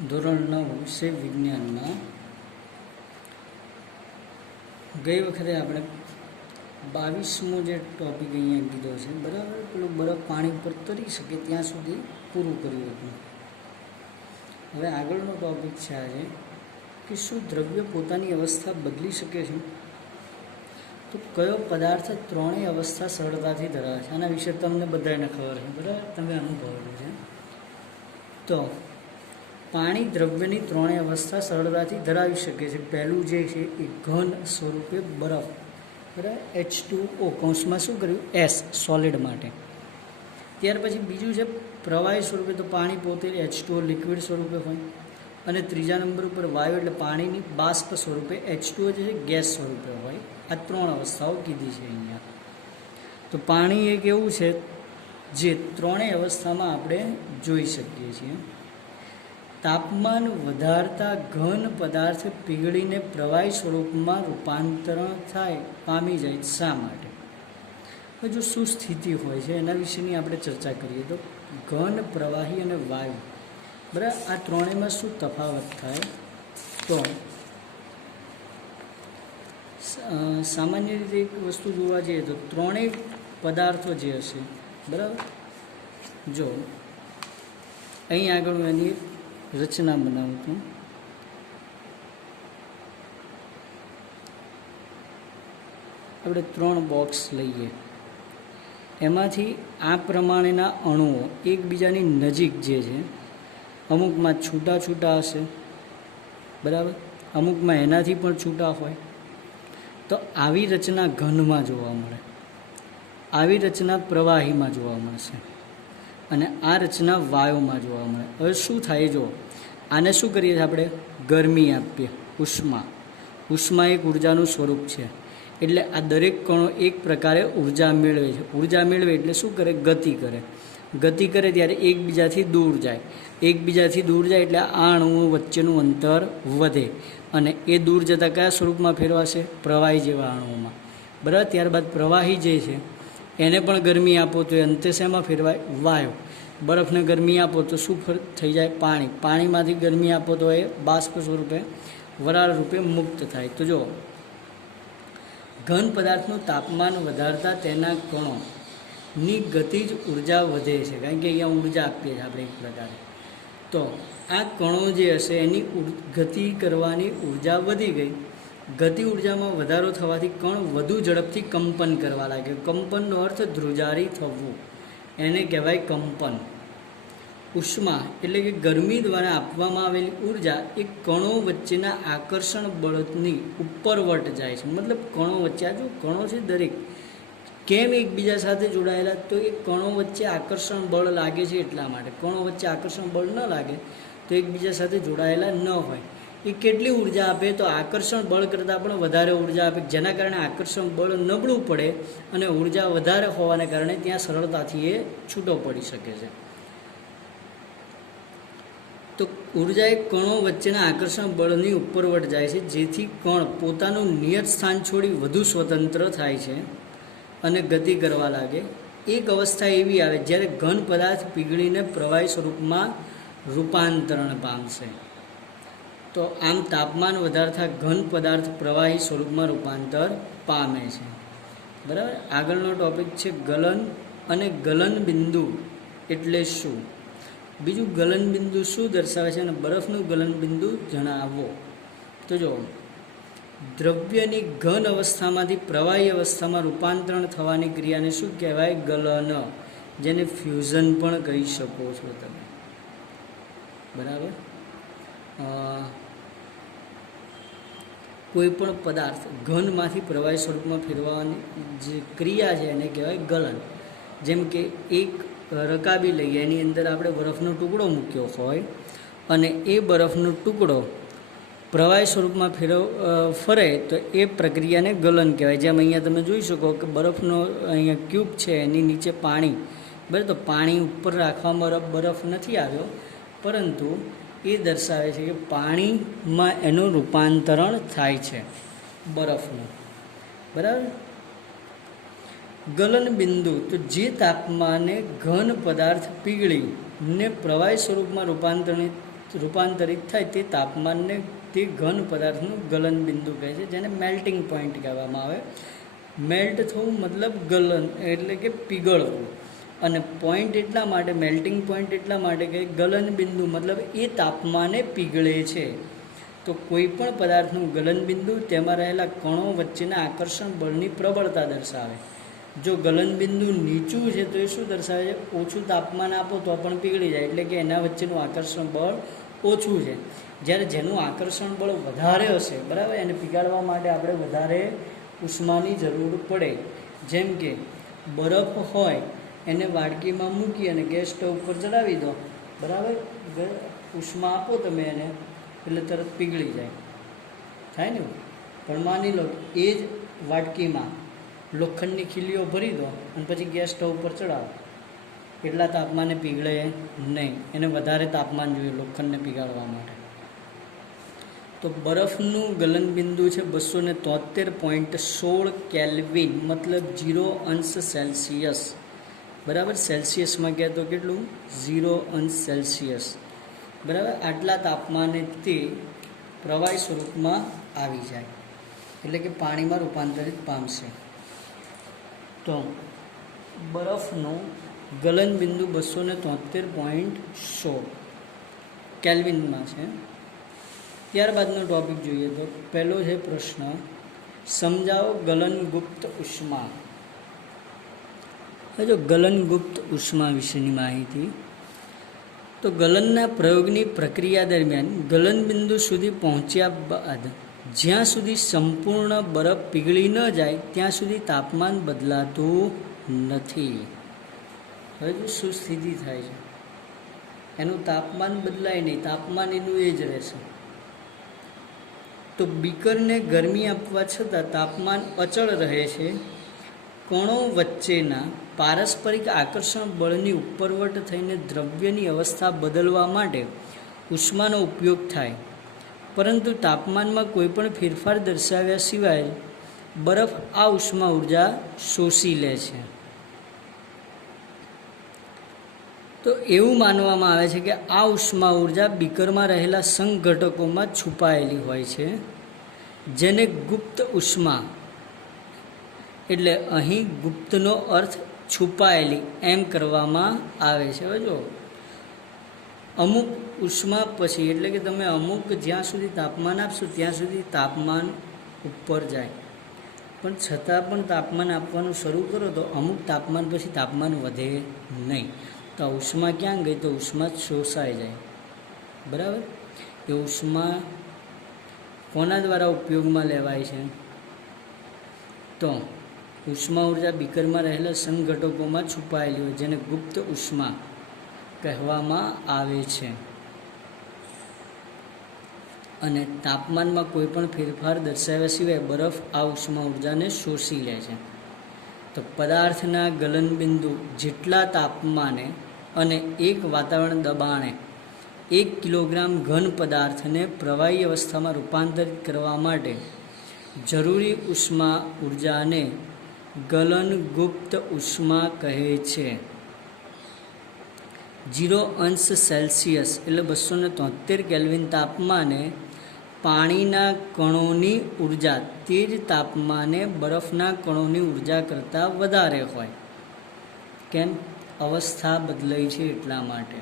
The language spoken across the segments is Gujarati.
ધોરણ 9 વિષય વિજ્ઞાનમાં ગઈ વખતે આપણે 22મો જે ટૉપિક અહીંયા કીધો છે બરાબર, પેલું બરફ પાણી ઉપર તરી શકે ત્યાં સુધી પૂરું કર્યું હતું. હવે આગળનો ટૉપિક છે આજે કે શું દ્રવ્ય પોતાની અવસ્થા બદલી શકે છે? તો કયો પદાર્થ ત્રણેય અવસ્થા સરળતાથી ધરાવે છે? આના વિશે તમને બધાને ખબર છે બરાબર, તમે અનુભવેલું છે. તો પાણી દ્રવ્યની ત્રણેય અવસ્થા સરળતાથી ધરાવી શકે છે. પહેલું જે છે એ ઘન સ્વરૂપે બરફ, બરાબર, H2O કૌંસમાં શું કર્યું S સોલિડ માટે. ત્યાર પછી બીજું છે પ્રવાહી સ્વરૂપે, તો પાણી પોતે H2O લિક્વિડ સ્વરૂપે હોય. અને ત્રીજા નંબર ઉપર વાયુ એટલે પાણીની બાષ્પ સ્વરૂપે H2O જે છે ગેસ સ્વરૂપે હોય. આ ત્રણ અવસ્થાઓ કીધી છે અહીંયા. તો પાણી એક એવું છે જે ત્રણેય અવસ્થામાં આપણે જોઈ શકીએ છીએ. તાપમાન વધારતા ઘન પદાર્થ પીગળીને પ્રવાહી સ્વરૂપમાં રૂપાંતરણ પામી જાય. શા માટે? જો શું સ્થિતિ હોય છે એના વિશેની આપણે ચર્ચા કરીએ તો ઘન, પ્રવાહી અને વાયુ, બરાબર, આ ત્રણેયમાં શું તફાવત થાય? તો સામાન્ય રીતે એક વસ્તુ જોવા જઈએ તો ત્રણેય પદાર્થો જે હશે, બરાબર, જો અહીં આગળ હું એની રચના બનાવું છું. આપણે 3 બોક્સ લઈએ, એમાંથી આ પ્રમાણેના અણુઓ એકબીજાની નજીક જે છે, અમુકમાં છૂટા છૂટા હશે, બરાબર, અમુકમાં એનાથી પણ છૂટા હોય. તો આવી રચના ઘનમાં જોવા મળે, આવી રચના પ્રવાહીમાં જોવા મળશે અને આ રચના વાયુમાં જોવા મળે. હવે શું થાય? જો આને શું કરીએ છીએ આપણે? ગરમી આપીએ, ઉષ્મા. ઉષ્મા એક ઉર્જાનું સ્વરૂપ છે, એટલે આ દરેક કણો એક પ્રકારે ઉર્જા મેળવે છે. ઉર્જા મેળવે એટલે શું કરે? ગતિ કરે. ગતિ કરે ત્યારે એકબીજાથી દૂર જાય. એકબીજાથી દૂર જાય એટલે આ અણુઓ વચ્ચેનું અંતર વધે અને એ દૂર જતાં કયા સ્વરૂપમાં ફેરવાશે? પ્રવાહી જેવા અણુઓમાં, બરાબર. ત્યારબાદ પ્રવાહી જે છે એને પણ ગરમી આપો તો એ અંતે શેમાં ફેરવાય? વાયુ. બરફને ગરમી આપો તો શું થઈ જાય? પાણી. પાણીમાંથી ગરમી આપો તો એ બાષ્પ સ્વરૂપે, વરાળ રૂપે મુક્ત થાય. તો જો ઘન પદાર્થનું તાપમાન વધારતા તેના કણોની ગતિજ ઉર્જા વધે છે, કારણ કે અહીંયા ઉર્જા આપીએ છીએ આપણે એક પ્રકારે. તો આ કણો જે હશે એની ગતિ કરવાની ઉર્જા વધી ગઈ. ગતિ ઉર્જામાં વધારો થવાથી કણ વધુ ઝડપથી કંપન કરવા લાગે. કંપનનો અર્થ ધ્રુજારી થવું, એને કહેવાય કંપન. ઉષ્મા એટલે કે ગરમી દ્વારા આપવામાં આવેલી ઉર્જા એ કણો વચ્ચેના આકર્ષણ બળની ઉપરવટ જાય છે. મતલબ કણો વચ્ચે, આ જો કણો છે દરેક કેમ એકબીજા સાથે જોડાયેલા? તો એ કણો વચ્ચે આકર્ષણ બળ લાગે છે એટલા માટે. કણો વચ્ચે આકર્ષણ બળ ન લાગે તો એકબીજા સાથે જોડાયેલા ન હોય. એ કેટલી ઉર્જા આપે? તો આકર્ષણ બળ કરતાં પણ વધારે ઉર્જા આપે, જેના કારણે આકર્ષણ બળ નબળું પડે અને ઉર્જા વધારે હોવાને કારણે ત્યાં સરળતાથી એ છૂટો પડી શકે છે. તો ઉર્જા એ કણો વચ્ચેના આકર્ષણ બળની ઉપરવટ જાય છે, જેથી કણ પોતાનું નિયત સ્થાન છોડી વધુ સ્વતંત્ર થાય છે અને ગતિ કરવા લાગે. એક અવસ્થા એવી આવે જ્યારે ઘન પદાર્થ પીગળીને પ્રવાહી સ્વરૂપમાં રૂપાંતરણ પામશે. તો આમ તાપમાન વધારતા ઘન પદાર્થ પ્રવાહી સ્વરૂપમાં રૂપાંતર પામે છે, બરાબર. આગળનો ટોપિક છે ગલન અને ગલન બિંદુ એટલે શું? બીજું, ગલન બિંદુ શું દર્શાવે છે અને બરફનું ગલન બિંદુ જણાવો. તો જો દ્રવ્યની ઘન અવસ્થામાંથી પ્રવાહી અવસ્થામાં રૂપાંતરણ થવાની ક્રિયાને શું કહેવાય? ગલન, જેને ફ્યુઝન પણ કહી શકો છો તમે, બરાબર. કોઈ પણ પદાર્થ ઘનમાંથી પ્રવાહી સ્વરૂપમાં ફેરવવાની જે ક્રિયા છે એને કહેવાય ગલન. જેમ કે એક રકાબી લઈએ, એની અંદર આપણે બરફનો ટુકડો મૂક્યો હોય અને એ બરફનો ટુકડો પ્રવાહી સ્વરૂપમાં ફરે તો એ પ્રક્રિયાને ગલન કહેવાય. જેમ અહીંયા તમે જોઈ શકો કે બરફનો અહીંયા ક્યુબ છે, એની નીચે પાણી, બરાબર. તો પાણી ઉપર રાખવામાં બરફ નથી આવ્યો, પરંતુ એ દર્શાવે છે કે પાણીમાં એનું રૂપાંતરણ થાય છે બરફનું, બરાબર. ગલન બિંદુ, તો જે તાપમાને ઘન પદાર્થ પીગળીને પ્રવાહી સ્વરૂપમાં રૂપાંતરિત રૂપાંતરિત થાય તે તાપમાનને તે ઘન પદાર્થનું ગલન બિંદુ કહે છે, જેને મેલ્ટિંગ પોઈન્ટ કહેવામાં આવે. મેલ્ટ થવું મતલબ ગલન એટલે કે પીગળવું, અને પોઈન્ટ એટલા માટે, મેલ્ટિંગ પોઈન્ટ એટલા માટે કે ગલન બિંદુ મતલબ એ તાપમાને પીગળે છે. તો કોઈ પણ પદાર્થનું ગલન બિંદુ તેમાં રહેલા કણો વચ્ચેના આકર્ષણ બળની પ્રબળતા દર્શાવે. જો ગલન બિંદુ નીચું છે તો એ શું દર્શાવે છે? ઓછું તાપમાન આપો તો પણ પીગળી જાય, એટલે કે એના વચ્ચેનું આકર્ષણ બળ ઓછું છે. જ્યારે જેનું આકર્ષણ બળ વધારે હશે, બરાબર, એને પીગાળવા માટે આપણે વધારે ઉષ્માની જરૂર પડે. જેમ કે બરફ હોય એને વાડકીમાં મૂકી અને ગેસ સ્ટવ ઉપર ચડાવી દો, બરાબર, ઉષ્મા આપો તમે એને એટલે તરત પીગળી જાય, થાય ને. પણ માની લો એ જ વાડકીમાં લોખંડની ખીલીઓ ભરી દો અને પછી ગેસ સ્ટવ ઉપર ચડાવો, એટલા તાપમાને પીગળે નહીં, એને વધારે તાપમાન જોઈએ લોખંડને પીગાળવા માટે. તો બરફનું ગલનબિંદુ છે 273.16 કેલ્વિન, મતલબ 0°C, બરાબર. સેલ્સિયસમાં કહે તો કેટલું? 0°C, બરાબર. આટલા તાપમાને તે પ્રવાહી સ્વરૂપમાં આવી જાય, એટલે કે પાણીમાં રૂપાંતરિત પામશે. તો બરફનું ગલનબિંદુ 273.16 કેલ્વિનમાં છે. ત્યારબાદનો ટોપિક જોઈએ તો પહેલો છે પ્રશ્ન, સમજાવો ગલનગુપ્ત ઉષ્મા. જો ગલનગુપ્ત ઉષ્મા વિશેની માહિતી, તો ગલનના પ્રયોગની પ્રક્રિયા દરમિયાન ગલનબિંદુ સુધી પહોંચ્યા બાદ જ્યાં સુધી સંપૂર્ણ બરફ પીગળી ન જાય ત્યાં સુધી તાપમાન બદલાતું નથી. હવે જો શું સ્થિતિ થાય છે, એનું તાપમાન બદલાય નહીં, તાપમાન એનું એ જ રહેશે. તો બીકરને ગરમી આપવા છતાં તાપમાન અચળ રહે છે. કણો વચ્ચેના પારસ્પરિક આકર્ષણ બળની ઉપરવટ થઈને દ્રવ્યની અવસ્થા બદલવા માટે ઉષ્માનો ઉપયોગ થાય, પરંતુ તાપમાનમાં કોઈપણ ફેરફાર દર્શાવ્યા સિવાય બરફ આ ઉષ્મા ઉર્જા શોષી લે છે. તો એવું માનવામાં આવે છે કે આ ઉષ્મા ઉર્જા બીકરમાં રહેલા સંઘટકોમાં છુપાયેલી હોય છે, જેને ગુપ્ત ઉષ્મા, એટલે અહીં ગુપ્તનો અર્થ છુપાયેલી એમ કરવામાં આવે છે. જો અમુક ઉષ્મા પછી, એટલે કે તમે અમુક જ્યાં સુધી તાપમાન આપશો ત્યાં સુધી તાપમાન ઉપર જાય, પણ છતાં પણ તાપમાન આપવાનું શરૂ કરો તો અમુક તાપમાન પછી તાપમાન વધે નહીં. તો આ ઉષ્મા ક્યાં ગઈ? તો ઉષ્મા શોષાઈ જાય, બરાબર. એ ઉષ્મા કોના દ્વારા ઉપયોગમાં લેવાય છે? તો ઉષ્મા ઉર્જા બીકરમાં રહેલા સંઘટકોમાં છુપાયેલી હોય, જેને ગુપ્ત ઉષ્મા કહેવામાં આવે છે. અને તાપમાનમાં કોઈ પણ ફેરફાર દર્શાવ્યા સિવાય બરફ આ ઉષ્મા ઉર્જાને શોષી લે છે. તો પદાર્થના ગલનબિંદુ જેટલા તાપમાને અને એક વાતાવરણ દબાણે 1 કિલોગ્રામ ઘન પદાર્થને પ્રવાહી અવસ્થામાં રૂપાંતરિત કરવા માટે જરૂરી ઉષ્મા ઉર્જાને ગલનગુપ્ત ઉષ્મા કહે છે. 0°C એટલે 273 કેલ્વિન તાપમાને પાણીના કણોની ઉર્જા તે જ તાપમાને બરફના કણોની ઉર્જા કરતાં વધારે હોય. કેમ? અવસ્થા બદલાઈ છે એટલા માટે.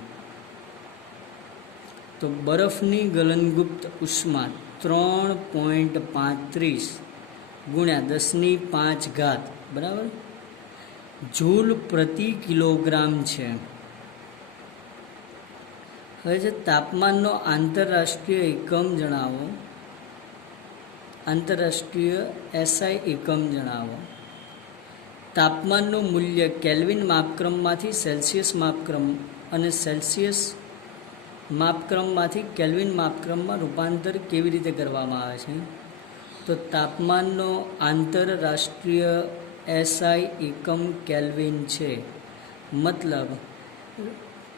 તો બરફની ગલનગુપ્ત ઉષ્મા 3.35 ગુણ્યા 10⁵, બરાબર, જૂલ પ્રતિ કિલોગ્રામ છે. હવે છે તાપમાનનો આંતરરાષ્ટ્રીય એકમ જણાવો, આંતરરાષ્ટ્રીય SI એકમ જણાવો. તાપમાનનું મૂલ્ય કેલ્વિન માપક્રમમાંથી સેલ્સિયસ માપક્રમ અને સેલ્સિયસ માપક્રમમાંથી કેલ્વિન માપક્રમમાં રૂપાંતર કેવી રીતે કરવામાં આવે છે? તો તાપમાનનો આંતરરાષ્ટ્રીય SI એકમ કેલ્વિન છે, મતલબ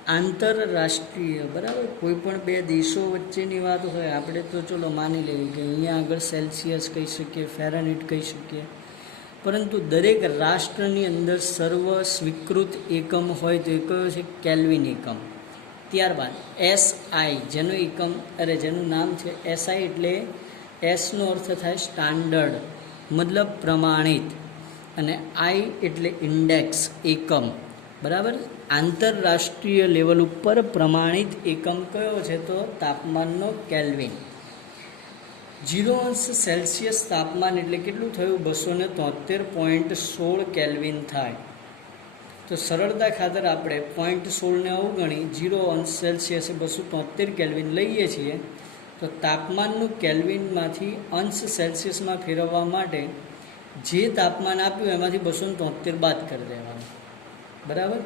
આંતરરાષ્ટ્રીય, બરાબર. કોઈ પણ બે દેશો વચ્ચેની વાત હોય, આપણે તો ચલો માની લઈએ કે અહીંયા આગળ સેલ્સિયસ કહી શકીએ, ફેરનહીટ કહી શકીએ, પરંતુ દરેક રાષ્ટ્રની અંદર સર્વ સ્વીકૃત એકમ હોય તો એ કયો છે? કેલ્વિન એકમ. ત્યારબાદ SI જેનું એકમ જેનું નામ છે SI એટલે એસનો અર્થ થાય સ્ટાન્ડર્ડ મતલબ પ્રમાણિત, અને I એટલે ઇન્ડેક્સ એકમ, બરાબર. આંતરરાષ્ટ્રીય લેવલ ઉપર પ્રમાણિત એકમ કયો છે તો તાપમાનનો કેલ્વિન. 0°C તાપમાન એટલે કેટલું થયું 273.16 કેલ્વિન થાય. તો સરળતા ખાતર આપણે 0.16 ને અવગણી 0°C 273 કેલ્વિન લઈએ છીએ. તો તાપમાનનું કેલ્વિનમાંથી અંશ સેલ્સિયસમાં ફેરવવા માટે જે તાપમાન આપ્યું એમાંથી 273 બાદ કરી દેવાનું, બરાબર.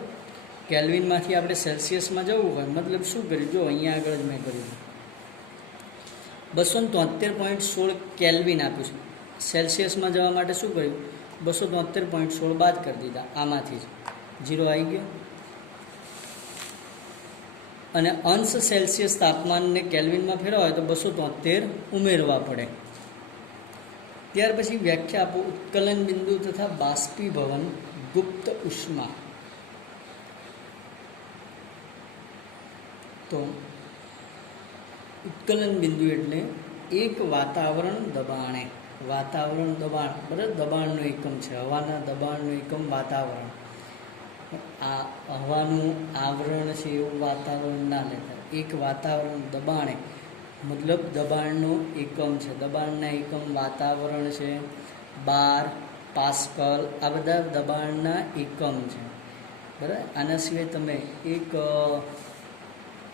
કેલ્વિનમાંથી આપણે સેલ્સિયસમાં જવું હોય મતલબ શું કર્યું, જો અહીંયા આગળ જ મેં કર્યું 273.16 કેલ્વિન આપ્યું છે. સેલ્સિયસમાં જવા માટે શું કર્યું 273.16 બાદ કરી દીધા, આમાંથી જ 0 આવી ગયો. અને અંશ સેલ્સિયસ તાપમાનને કેલ્વિનમાં ફેરવા હોય તો 273 ઉમેરવા પડે. ત્યાર પછી વ્યાખ્યા આપો ઉત્કલન બિંદુ તથા બાષ્પીભવન ગુપ્ત ઉષ્મા. તો ઉત્કલન બિંદુ એટલે એક વાતાવરણ દબાણ, બરાબર, દબાણનો એકમ છે, હવાના દબાણનો એકમ વાતાવરણ. આ હવાનું આવરણ છે એવું વાતાવરણ ના લેતા, એક વાતાવરણ દબાણે મતલબ દબાણનો એકમ છે, દબાણના એકમ વાતાવરણ છે, બાર, પાસ્કલ, આ બધા દબાણના એકમ છે, બરાબર. આના સિવાય તમે એક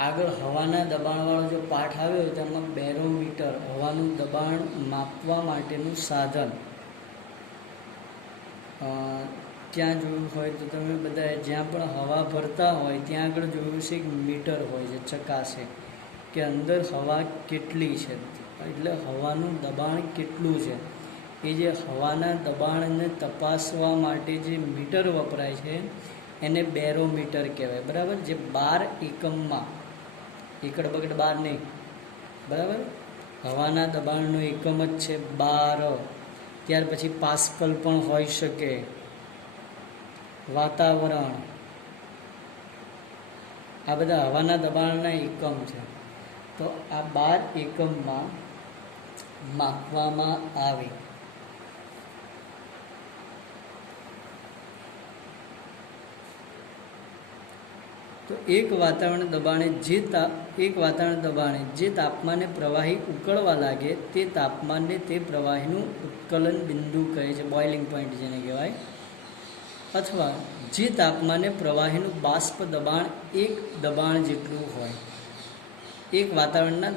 આગળ હવાના દબાણવાળો જો પાઠ આવ્યો હોય તેમાં બેરોમીટર હવાનું દબાણ માપવા માટેનું સાધન ત્યાં જોયું હોય તો તમે બધા જ્યાં પણ હવા ભરતા હોય ત્યાં આગળ જોયું છે એક મીટર હોય છે, ચકાસે કે અંદર હવા કેટલી છે, એટલે હવાનું દબાણ કેટલું છે. એ જે હવાના દબાણને તપાસવા માટે જે મીટર વપરાય છે એને બેરોમીટર કહેવાય, બરાબર. જે 12 એકમમાં, એકડ બગડ 12 નહીં, બરાબર, હવાના દબાણનો એકમ જ છે 12. ત્યાર પછી પાસ્કલ પણ હોઈ શકે, વાતાવરણ, આ બધા હવાના દબાણના એકમ છે. તો આ 12 એકમમાં માપવામાં આવે. તો એક વાતાવરણ દબાણે જે તાપમાને પ્રવાહી ઉકળવા લાગે તે તાપમાનને તે પ્રવાહીનું ઉત્કલન બિંદુ કહે છે, બોઇલિંગ પોઈન્ટ જેને કહેવાય. અથવા જે તાપમાને પ્રવાહીનું બાષ્પ દબાણ એક દબાણ જેટલું હોય, એક વાતાવરણના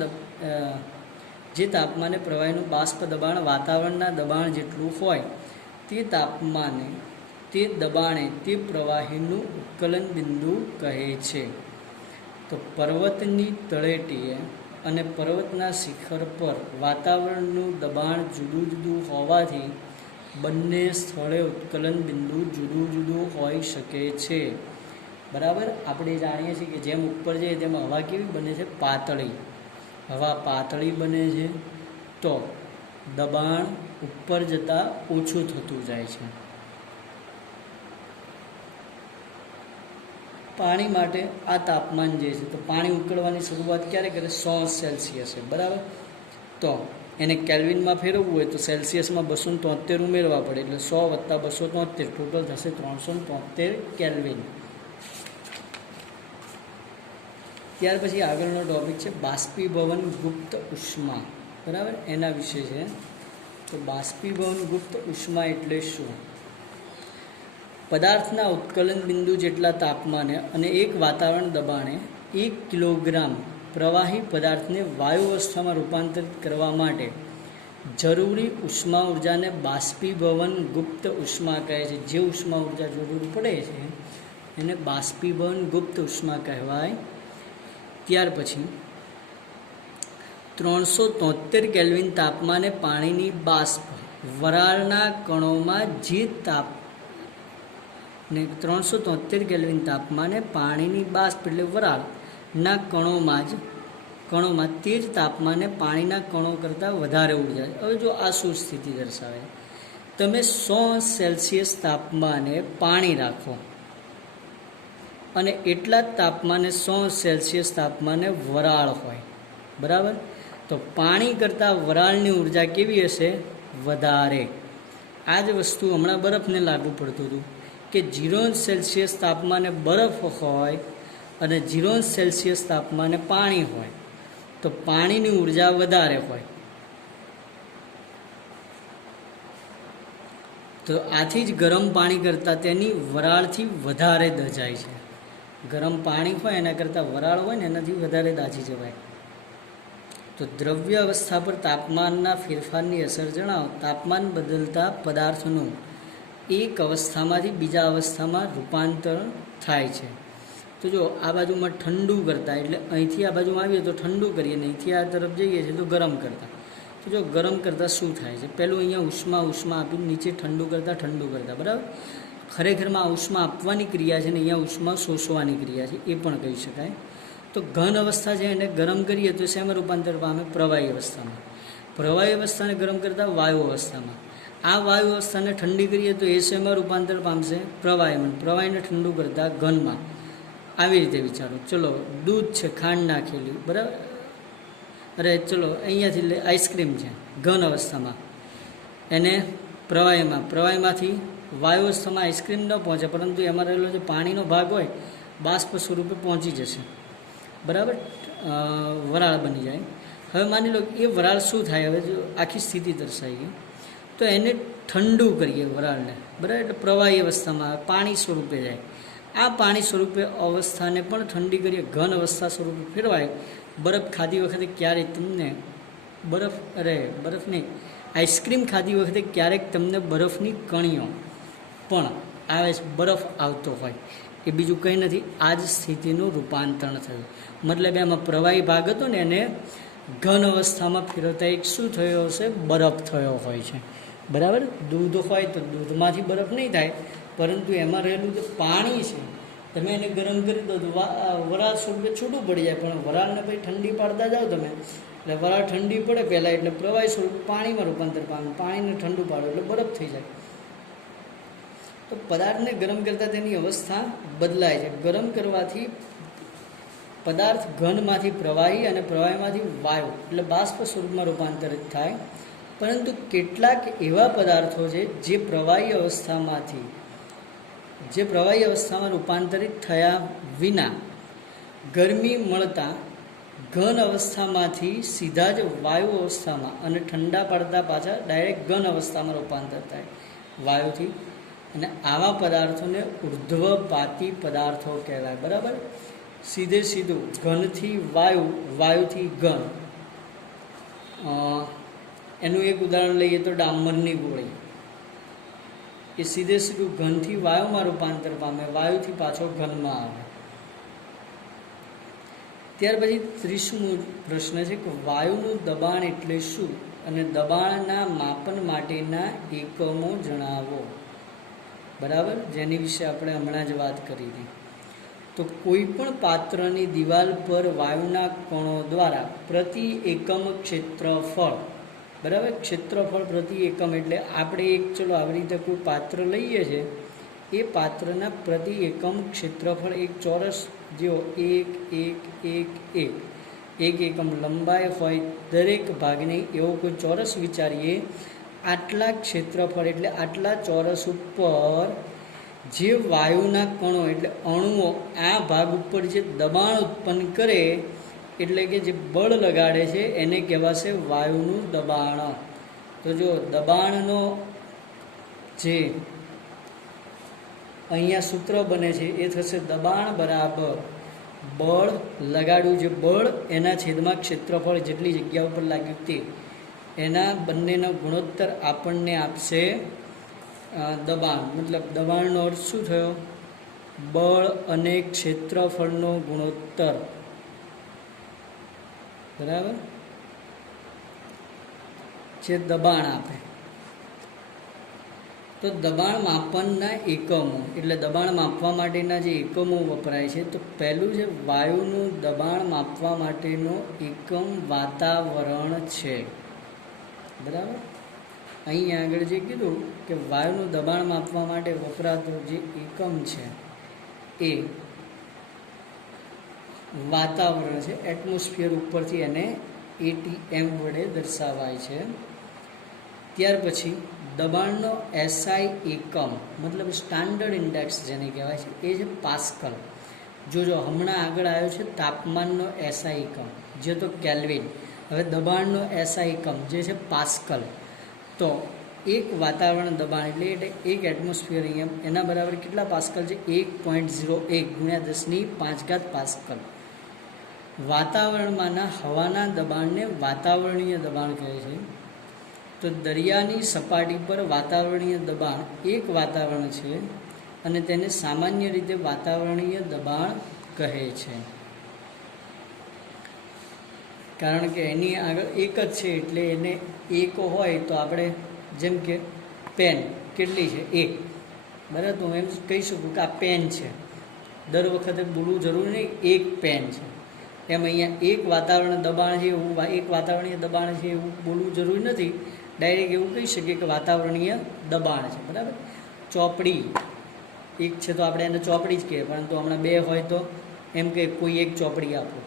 જે તાપમાને પ્રવાહીનું બાષ્પ દબાણ વાતાવરણના દબાણ જેટલું હોય તે તાપમાને તે દબાણે તે પ્રવાહીનું ઉત્કલન બિંદુ કહે છે. તો પર્વતની તળેટીએ અને પર્વતના શિખર પર વાતાવરણનું દબાણ જુદું જુદું હોવાથી બંને સ્થળે ઉત્કલન બિંદુ જુદું જુદું હોઈ શકે છે, બરાબર. આપણે જાણીએ છીએ કે જેમ ઉપર જઈએ તેમ હવા કેવી બને છે, પાતળી. હવા પાતળી બને છે તો દબાણ ઉપર જતાં ઓછું થતું જાય છે. પાણી માટે આ તાપમાન જે છે, તો પાણી ઉકળવાની શરૂઆત ક્યારે કરે 100°C, બરાબર. તો એને કેલ્વિનમાં ફેરવવું હોય તો સેલ્સિયસમાં 273 ઉમેરવા પડે, એટલે 100 + 273 ટોટલ થશે 373 કેલ્વિન. ત્યાર પછી આગળનો ટોપિક છે બાષ્પીભવન ગુપ્ત ઉષ્મા, બરાબર, એના વિશે છે. તો બાષ્પીભવન ગુપ્ત ઉષ્મા એટલે શું? પદાર્થના ઉત્કલન બિંદુ જેટલા તાપમાને અને એક વાતાવરણ દબાણે 1 કિલોગ્રામ પ્રવાહી પદાર્થને વાયુ અવસ્થામાં રૂપાંતરિત કરવા માટે જરૂરી ઉષ્મા ઉર્જાને બાષ્પીભવન ગુપ્ત ઉષ્મા કહે છે. જે ઉષ્મા ઉર્જા જરૂર પડે છે એને બાષ્પીભવન ગુપ્ત ઉષ્મા કહેવાય. ત્યાર પછી 373 કેલ્વિન તાપમાને પાણીની બાષ્પ વરાળના કણોમાં જે 373 કેલ્વિન તાપમાને પાણીની બાષ્પ એટલે વરાળના કણોમાં તે જ તાપમાને પાણીના કણો કરતાં વધારે ઉર્જા. હવે જો આ શું સ્થિતિ દર્શાવે, તમે 100°C તાપમાને પાણી રાખો, અને એટલા જ તાપમાને 100 સેલ્સિયસ તાપમાને વરાળ હોય, બરાબર. તો પાણી કરતાં વરાળની ઉર્જા કેવી હશે? વધારે. આ જ વસ્તુ હમણાં બરફને લાગુ પડતું હતું કે 0 સેલ્સિયસ તાપમાને બરફ હોય અને 0 સેલ્સિયસ તાપમાને પાણી હોય તો પાણીની ઉર્જા વધારે હોય. તો આથી જ ગરમ પાણી કરતાં તેની વરાળથી વધારે દજાય છે. ગરમ પાણી હોય એના કરતાં વરાળ હોય ને એનાથી વધારે દાઝી જવાય. તો દ્રવ્ય અવસ્થા પર તાપમાનના ફેરફારની અસર જણાવો. તાપમાન બદલતા પદાર્થનું એક અવસ્થામાંથી બીજા અવસ્થામાં રૂપાંતર થાય છે. તો જો આ બાજુમાં ઠંડુ કરતા એટલે અહીંથી આ બાજુમાં આવીએ તો ઠંડુ કરીએ ને અહીંથી આ તરફ જઈએ છીએ તો ગરમ કરતા. તો જો ગરમ કરતાં શું થાય છે? પહેલું અહીંયા ઉષ્મા આપીને નીચે ઠંડુ કરતાં, બરાબર. ખરેખરમાં આ ઉષ્મા આપવાની ક્રિયા છે ને અહીંયા ઉષ્મા શોષવાની ક્રિયા છે, એ પણ કહી શકાય. તો ઘન અવસ્થા છે એને ગરમ કરીએ તો શેમાં રૂપાંતર પામે? પ્રવાહી અવસ્થામાં. પ્રવાહી અવસ્થાને ગરમ કરતાં વાયુ અવસ્થામાં. આ વાયુ અવસ્થાને ઠંડી કરીએ તો એ શેમાં રૂપાંતર પામશે? પ્રવાહીમાં. પ્રવાહીને ઠંડુ કરતાં ઘનમાં. આવી રીતે વિચારો. ચલો, દૂધ છે ખાંડ નાખેલી, બરાબર. અરે ચલો અહીંયાથી આઈસ્ક્રીમ છે ઘન અવસ્થામાં, એને પ્રવાહીમાંથી વાયુ અવસ્થામાં આઈસ્ક્રીમ ન પહોંચે, પરંતુ એમાં રહેલો જે પાણીનો ભાગ હોય બાષ્પ સ્વરૂપે પહોંચી જશે, બરાબર. વરાળ બની જાય. હવે માની લો એ વરાળ શું થાય? હવે જો આખી સ્થિતિ દર્શાવી ગઈ તો એને ઠંડુ કરીએ વરાળને, બરાબર. એટલે પ્રવાહી અવસ્થામાં પાણી સ્વરૂપે જાય. આ પાણી સ્વરૂપે અવસ્થાને પણ ઠંડી કરીએ, ઘન અવસ્થા સ્વરૂપે ફેરવાય. બરફ ખાતી વખતે ક્યારેક તમને બરફ નહીં, આઈસ્ક્રીમ ખાતી વખતે ક્યારેક તમને બરફની કણીઓ પણ આવે છે, બરફ આવતો હોય. એ બીજું કંઈ નથી, આ જ સ્થિતિનું રૂપાંતરણ થયું. મતલબ એમાં પ્રવાહી ભાગ હતો ને એને ઘન અવસ્થામાં ફેરવતા એક શું થયો હશે? બરફ થયો હોય છે, બરાબર. દૂધ હોય તો દૂધમાંથી બરફ નહીં થાય, પરંતુ એમાં રહેલું જે પાણી છે તમે એને ગરમ કરી દો તો વરાળ સ્વરૂપે છૂટું પડી જાય. પણ વરાળને પછી ઠંડી પાડતા જાઓ તમે, એટલે વરાળ ઠંડી પડે પહેલાં એટલે પ્રવાહી સ્વરૂપે પાણીમાં રૂપાંતર પામે. પાણીને ઠંડુ પાડો એટલે બરફ થઈ જાય. તો પદાર્થને ગરમ કરતાં તેની અવસ્થા બદલાય છે. ગરમ કરવાથી પદાર્થ ઘનમાંથી પ્રવાહી અને પ્રવાહીમાંથી વાયુ એટલે બાષ્પ સ્વરૂપમાં રૂપાંતરિત થાય. પરંતુ કેટલાક એવા પદાર્થો છે જે પ્રવાહી અવસ્થામાં રૂપાંતરિત થયા વિના ગરમી મળતા ઘન અવસ્થામાંથી સીધા જ વાયુ અવસ્થામાં અને ઠંડા પડતા પાછા ડાયરેક્ટ ઘન અવસ્થામાં રૂપાંતર થાય વાયુથી. અને આવા પદાર્થોને ઉર્ધ્વપાતી પદાર્થો કહેવાય, બરાબર. સીધું ઘનથી વાયુ, વાયુથી ઘન. એનું એક ઉદાહરણ લઈએ તો ડામરની ગોળી, એ સીધું ઘનથી વાયુમાં રૂપાંતર પામે, વાયુથી પાછો ઘનમાં આવે. ત્યાર પછી 30મો પ્રશ્ન છે કે વાયુનું દબાણ એટલે શું અને દબાણના માપન માટેના એકમો જણાવો, બરાબર. જેની વિશે આપણે હમણાં જ વાત કરી હતી. તો કોઈ પણ પાત્રની દિવાલ પર વાયુના કણો દ્વારા પ્રતિ એકમ ક્ષેત્રફળ, બરાબર. ક્ષેત્રફળ પ્રતિ એકમ એટલે આપણે ચલો આવી રીતે કોઈ પાત્ર લઈએ છીએ, એ પાત્રના પ્રતિ એકમ ક્ષેત્રફળ એક ચોરસ જેવો એક એકમ લંબાઈ હોય દરેક ભાગની એવો કોઈ ચોરસ વિચારીએ. આટલા ક્ષેત્રફળ એટલે આટલા ચોરસ ઉપર જે વાયુના કણો એટલે અણુઓ આ ભાગ ઉપર જે દબાણ ઉત્પન્ન કરે એટલે કે જે બળ લગાડે છે એને કહેવાશે વાયુનું દબાણ. તો જો દબાણનો જે અહીંયા સૂત્ર બને છે એ થશે દબાણ બરાબર બળ લગાડ્યું, જે બળ એના છેદમાં ક્ષેત્રફળ જેટલી જગ્યા ઉપર લાગ્યું તે, એના બંનેનો ગુણોત્તર આપણને આપશે દબાણ. મતલબ દબાણનો અર્થ શું થયો? બળ અને ક્ષેત્રફળનો ગુણોત્તર, બરાબર, જે દબાણ આપે. તો દબાણ માપનના એકમો એટલે દબાણ માપવા માટેના જે એકમો વપરાય છે. તો પહેલું છે વાયુનું દબાણ માપવા માટેનો એકમ વાતાવરણ છે, બરાબર. અહીં આગળ જે કીધું કે વાયુનું દબાણ માપવા માટે વપરાતો જે એકમ છે એ વાતાવરણ છે, એટમોસ્ફિયર ઉપરથી એને ATM વડે દર્શાવાય છે. ત્યાર પછી દબાણનો SI એકમ મતલબ સ્ટાન્ડર્ડ ઇન્ડેક્સ જેને કહેવાય છે એ છે પાસ્કલ. જોજો હમણાં આગળ આવ્યો છે તાપમાનનો SI એકમ જે તો કેલ્વિન. હવે દબાણનો SI એકમ જે છે પાસ્કલ. તો એક વાતાવરણ દબાણ એટલે એક એટમોસ્ફિયર અહીંયા એના બરાબર કેટલા પાસ્કલ છે? 1.01 ગુણ્યા 10⁵ પાસ્કલ. વાતાવરણમાંના હવાના દબાણને વાતાવરણીય દબાણ કહે છે. તો દરિયાની સપાટી પર વાતાવરણીય દબાણ એક વાતાવરણ છે અને તેને સામાન્ય રીતે વાતાવરણીય દબાણ કહે છે, કારણ કે એની આગળ એક જ છે એટલે એને એક હોય તો આપણે જેમ કે પેન કેટલી છે? 1, બરાબર. તો હું એમ કહી શકું કે આ પેન છે. દર વખતે બોલવું જરૂરી નહીં, એક પેન છે. એમ અહીંયા એક વાતાવરણ દબાણ છે એવું એક વાતાવરણીય દબાણ છે એવું બોલવું જરૂરી નથી. ડાયરેક્ટ એવું કહી શકીએ કે વાતાવરણીય દબાણ છે, બરાબર. ચોપડી એક છે તો આપણે એને ચોપડી જ કહીએ, પરંતુ હમણાં 2 હોય તો એમ કે કોઈ એક ચોપડી આપો.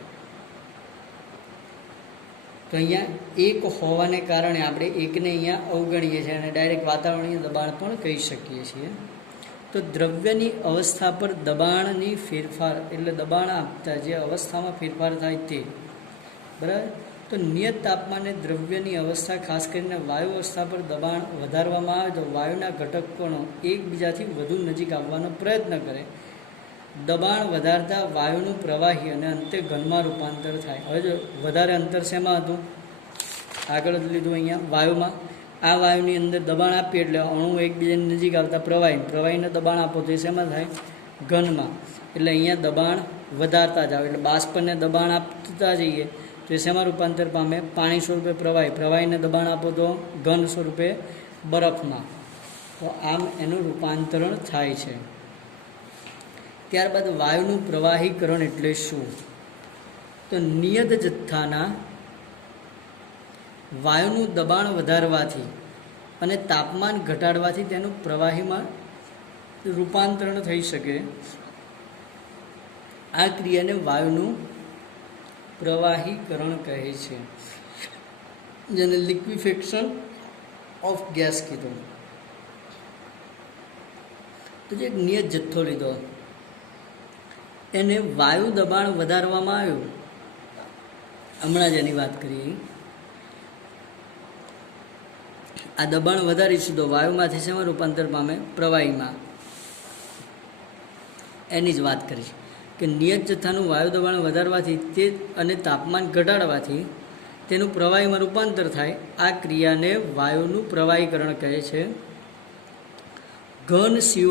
તો અહીંયા એક હોવાને કારણે આપણે એકને અહીંયા અવગણીએ છીએ અને ડાયરેક્ટ વાતાવરણીય દબાણ પણ કહી શકીએ છીએ. તો દ્રવ્યની અવસ્થા પર દબાણની ફેરફાર એટલે દબાણ આપતા જે અવસ્થામાં ફેરફાર થાય તે, બરાબર. તો નિયત તાપમાને દ્રવ્યની અવસ્થા ખાસ કરીને વાયુ અવસ્થા પર દબાણ વધારવામાં આવે તો વાયુના ઘટક કણો એકબીજાથી વધુ નજીક આવવાનો પ્રયત્ન કરે. દબાણ વધારતા વાયુનું પ્રવાહી અને અંતે ઘનમાં રૂપાંતર થાય. હવે જો વધારે અંતર શેમાં હતું? આગળ જ લીધું અહીંયા વાયુમાં. આ વાયુની અંદર દબાણ આપીએ એટલે અણુ એકબીજાની નજીક આવતા પ્રવાહીને દબાણ આપો તો એ શેમાં થાય? ઘનમાં. એટલે અહીંયા દબાણ વધારતા જાવ એટલે બાષ્પને દબાણ આપતા જઈએ તો એ શેમાં રૂપાંતર પામે? પાણી સ્વરૂપે પ્રવાહીને દબાણ આપો તો ઘન સ્વરૂપે બરફમાં. તો આમ એનું રૂપાંતરણ થાય છે. ત્યારબાદ વાયુનું પ્રવાહીકરણ એટલે શું? તો નિયત જથ્થાના વાયુનું દબાણ વધારવાથી અને તાપમાન ઘટાડવાથી તેનું પ્રવાહીમાં રૂપાંતરણ થઈ શકે. આ ક્રિયાને વાયુનું પ્રવાહીકરણ કહે છે, જેને લિક્વિફેક્શન ઓફ ગેસ કીધું. તો જે એક નિયત જથ્થો લીધો એને વાયુ દબાણ વધારવામાં આવ્યું, હમણાં જ એની વાત કરીએ. આ દબાણ વધારીશું તો વાયુમાંથી શેમાં રૂપાંતર પામે? પ્રવાહીમાં. એની જ વાત કરીશ કે નિયત જથ્થાનું વાયુ દબાણ વધારવાથી તે અને તાપમાન ઘટાડવાથી તેનું પ્રવાહીમાં રૂપાંતર થાય. આ ક્રિયાને વાયુનું પ્રવાહીકરણ કહે છે. ઘન CO2